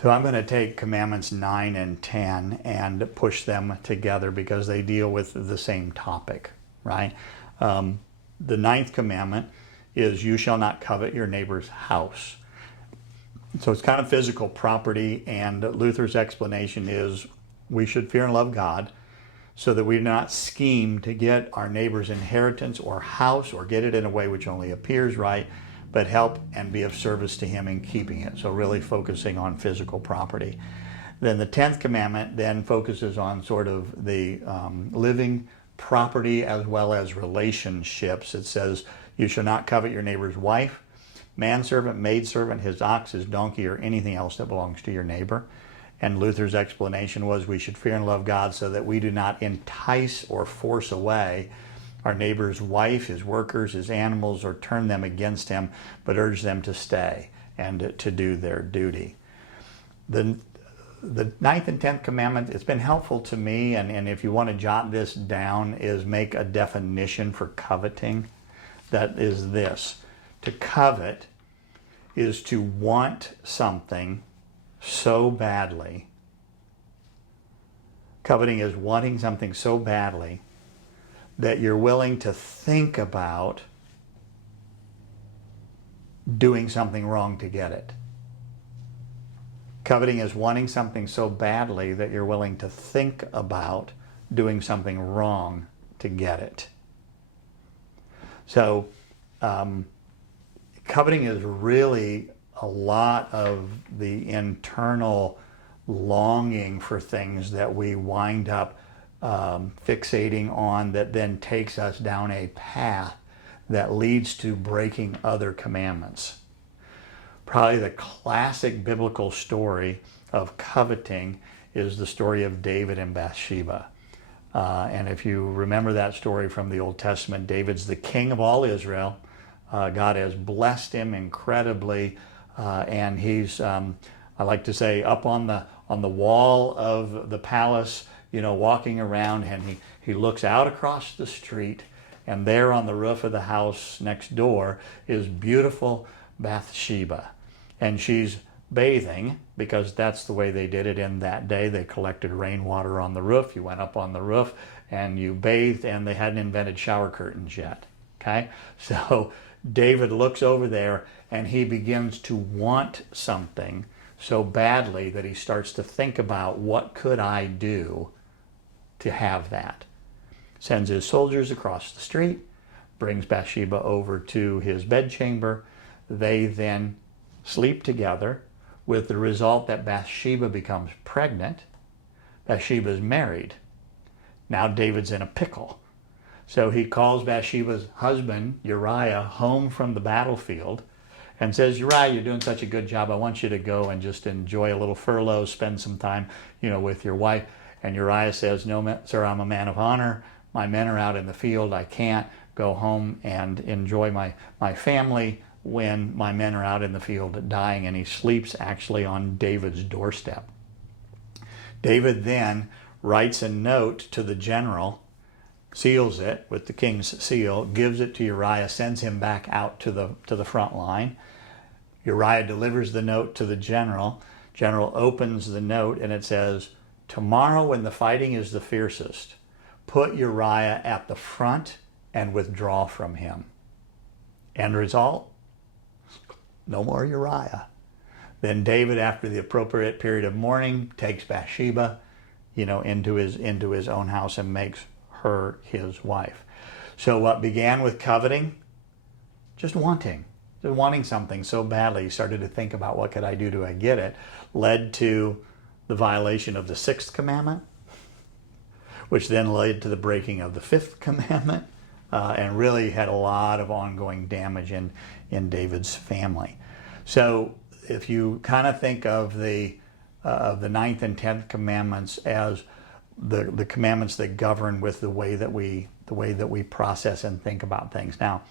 So I'm going to take Commandments 9 and 10 and push them together because they deal with the same topic, right? The ninth commandment is you shall not covet your neighbor's house. So it's kind of physical property, and Luther's explanation is we should fear and love God so that we do not scheme to get our neighbor's inheritance or house or get it in a way which only appears right, but help and be of service to him in keeping it. So really focusing on physical property. Then the 10th commandment then focuses on sort of the living property as well as relationships. It says, you shall not covet your neighbor's wife, manservant, maidservant, his ox, his donkey, or anything else that belongs to your neighbor. And Luther's explanation was we should fear and love God so that we do not entice or force away our neighbor's wife, his workers, his animals, or turn them against him, but urge them to stay and to do their duty. The ninth and 10th commandment, it's been helpful to me, and if you want to jot this down, is make a definition for coveting. That is this. To covet is to want something so badly. Coveting is wanting something so badly that you're willing to think about doing something wrong to get it. Coveting is wanting something so badly that you're willing to think about doing something wrong to get it. So, coveting is really a lot of the internal longing for things that we wind up fixating on that then takes us down a path that leads to breaking other commandments. Probably the classic biblical story of coveting is the story of David and Bathsheba. And if you remember that story from the Old Testament, David's the king of all Israel. God has blessed him incredibly, and he's, I like to say, up on the wall of the palace, you know, walking around, and he looks out across the street, and there on the roof of the house next door is beautiful Bathsheba. And she's bathing, because that's the way they did it in that day. They collected rainwater on the roof. You went up on the roof and you bathed, and they hadn't invented shower curtains yet. Okay? So David looks over there and he begins to want something so badly that he starts to think about, what could I do to have that? Sends his soldiers across the street, brings Bathsheba over to his bedchamber. They then sleep together, with the result that Bathsheba becomes pregnant. Bathsheba is married. Now David's in a pickle. So he calls Bathsheba's husband, Uriah, home from the battlefield and says, Uriah, you're doing such a good job. I want you to go and just enjoy a little furlough, spend some time, you know, with your wife. And Uriah says, no, sir, I'm a man of honor. My men are out in the field. I can't go home and enjoy my family when my men are out in the field dying. And he sleeps actually on David's doorstep. David then writes a note to the general, seals it with the king's seal, gives it to Uriah, sends him back out to the front line. Uriah delivers the note to the general. General opens the note and it says, tomorrow when the fighting is the fiercest, put Uriah at the front and withdraw from him. End result, no more Uriah. Then David, after the appropriate period of mourning, takes Bathsheba, you know, into his own house and makes her his wife. So what began with coveting, just wanting something so badly, he started to think about, what could I do to get it, led to the violation of the 6th commandment, which then led to the breaking of the 5th commandment, and really had a lot of ongoing damage in David's family. So if you kind of think of the 9th and 10th commandments as the commandments that govern with the way that we process and think about things. Now,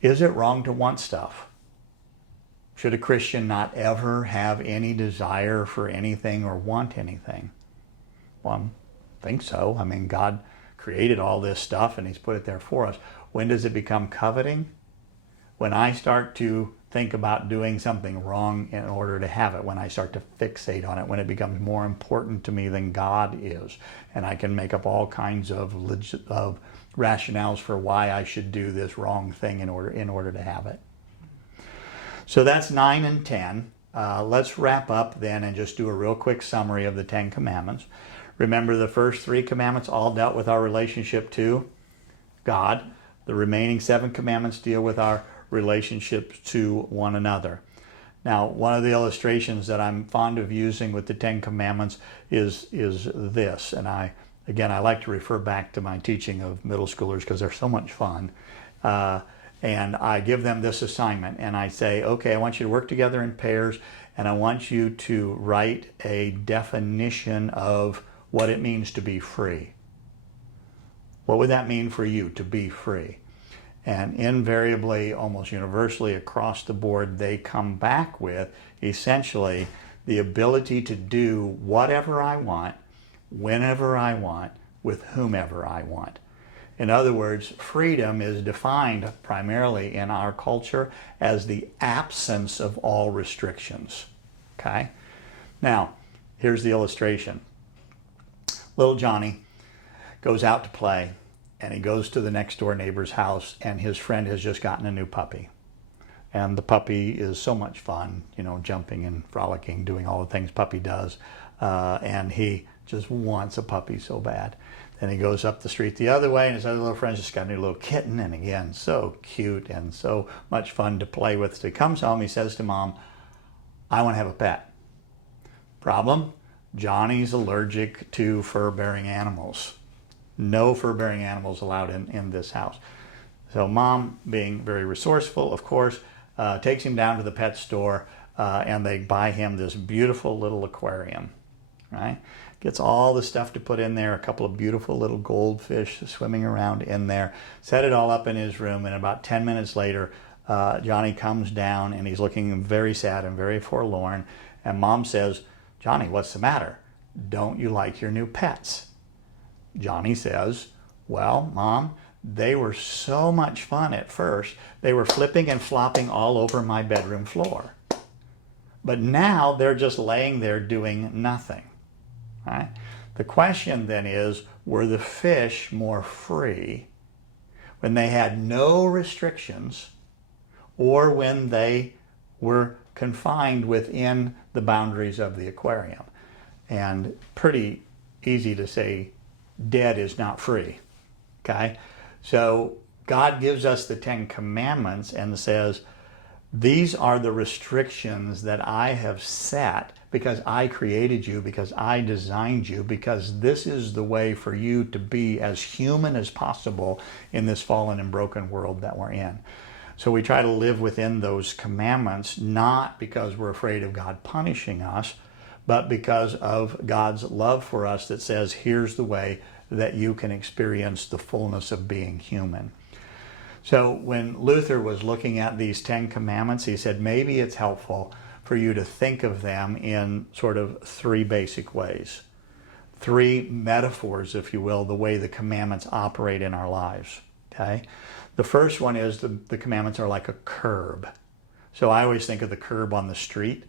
is it wrong to want stuff? Should a Christian not ever have any desire for anything or want anything? Well, I think so. I mean, God created all this stuff and he's put it there for us. When does it become coveting? When I start to think about doing something wrong in order to have it, when I start to fixate on it, when it becomes more important to me than God is, and I can make up all kinds of rationales for why I should do this wrong thing in order to have it. So that's 9 and 10. Let's wrap up then and just do a real quick summary of the 10 Commandments. Remember, the first 3 commandments all dealt with our relationship to God. The remaining 7 commandments deal with our relationship to one another. Now, one of the illustrations that I'm fond of using with the 10 Commandments is this, and I like to refer back to my teaching of middle schoolers because they're so much fun. And I give them this assignment, and I say, okay, I want you to work together in pairs, and I want you to write a definition of what it means to be free. What would that mean for you, to be free? And invariably, almost universally across the board, they come back with essentially the ability to do whatever I want, whenever I want, with whomever I want. In other words, freedom is defined primarily in our culture as the absence of all restrictions. Okay? Now, here's the illustration. Little Johnny goes out to play, and he goes to the next door neighbor's house, and his friend has just gotten a new puppy. And the puppy is so much fun, jumping and frolicking, doing all the things puppy does. And he just wants a puppy so bad. Then he goes up the street the other way, and his other little friend's just got a new little kitten, and again, so cute and so much fun to play with. So he comes home, he says to Mom, I want to have a pet. Problem? Johnny's allergic to fur-bearing animals. No fur-bearing animals allowed in this house. So Mom, being very resourceful, of course, takes him down to the pet store, and they buy him this beautiful little aquarium, right? Gets all the stuff to put in there, a couple of beautiful little goldfish swimming around in there, set it all up in his room, and about 10 minutes later, Johnny comes down, and he's looking very sad and very forlorn, and Mom says, Johnny, what's the matter? Don't you like your new pets? Johnny says, well, Mom, they were so much fun at first. They were flipping and flopping all over my bedroom floor. But now they're just laying there doing nothing. Right? The question then is, were the fish more free when they had no restrictions, or when they were confined within the boundaries of the aquarium? And pretty easy to say, dead is not free. Okay? So God gives us the 10 Commandments and says, these are the restrictions that I have set because I created you, because I designed you, because this is the way for you to be as human as possible in this fallen and broken world that we're in. So we try to live within those commandments, not because we're afraid of God punishing us, but because of God's love for us that says, here's the way that you can experience the fullness of being human. So when Luther was looking at these 10 Commandments, he said, maybe it's helpful for you to think of them in sort of 3 basic ways. 3 metaphors, if you will, the way the commandments operate in our lives. Okay? The first one is the commandments are like a curb. So I always think of the curb on the street,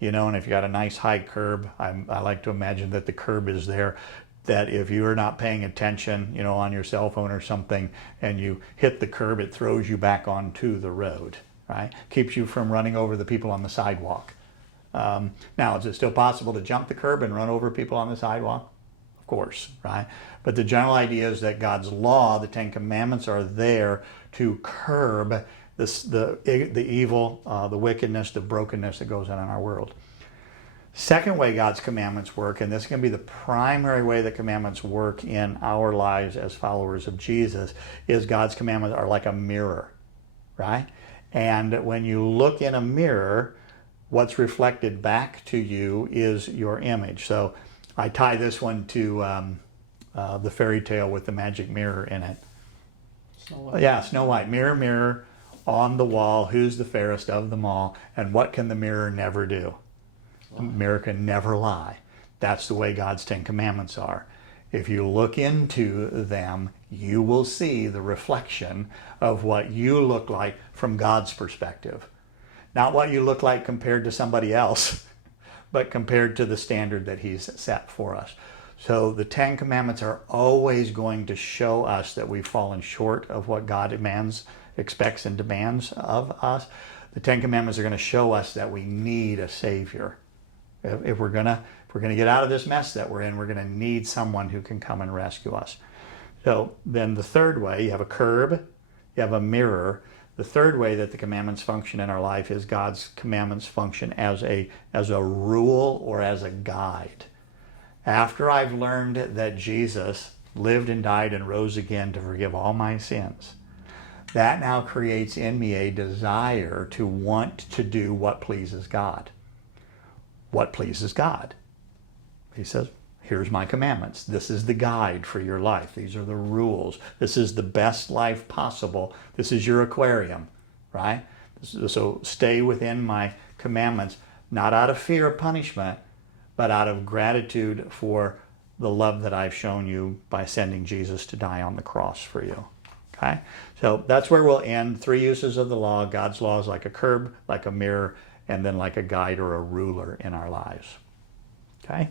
and if you got a nice high curb, I like to imagine that the curb is there, that if you are not paying attention, on your cell phone or something, and you hit the curb, it throws you back onto the road, right? Keeps you from running over the people on the sidewalk. Now, is it still possible to jump the curb and run over people on the sidewalk? Of course, right? But the general idea is that God's law, the 10 Commandments, are there to curb the evil, the wickedness, the brokenness that goes on in our world. Second way God's commandments work, and this can be the primary way that commandments work in our lives as followers of Jesus, is God's commandments are like a mirror, right? And when you look in a mirror, what's reflected back to you is your image. So I tie this one to the fairy tale with the magic mirror in it. Snow White. Yeah, Snow White. Mirror, mirror on the wall, who's the fairest of them all? And what can the mirror never do? The mirror can never lie. That's the way God's 10 Commandments are. If you look into them, you will see the reflection of what you look like from God's perspective. Not what you look like compared to somebody else, but compared to the standard that he's set for us. So the Ten Commandments are always going to show us that we've fallen short of what God demands, expects, and demands of us. The Ten Commandments are going to show us that we need a Savior. If we're gonna get out of this mess that we're in, we're gonna need someone who can come and rescue us. So then the third way, you have a curb, you have a mirror. The third way that the commandments function in our life is God's commandments function as a rule or as a guide. After I've learned that Jesus lived and died and rose again to forgive all my sins, that now creates in me a desire to want to do what pleases God. What pleases God? He says, here's my commandments. This is the guide for your life. These are the rules. This is the best life possible. This is your aquarium, right? So stay within my commandments, not out of fear of punishment, but out of gratitude for the love that I've shown you by sending Jesus to die on the cross for you. Okay? So that's where we'll end. 3 uses of the law. God's law is like a curb, like a mirror, and then like a guide or a ruler in our lives. Okay?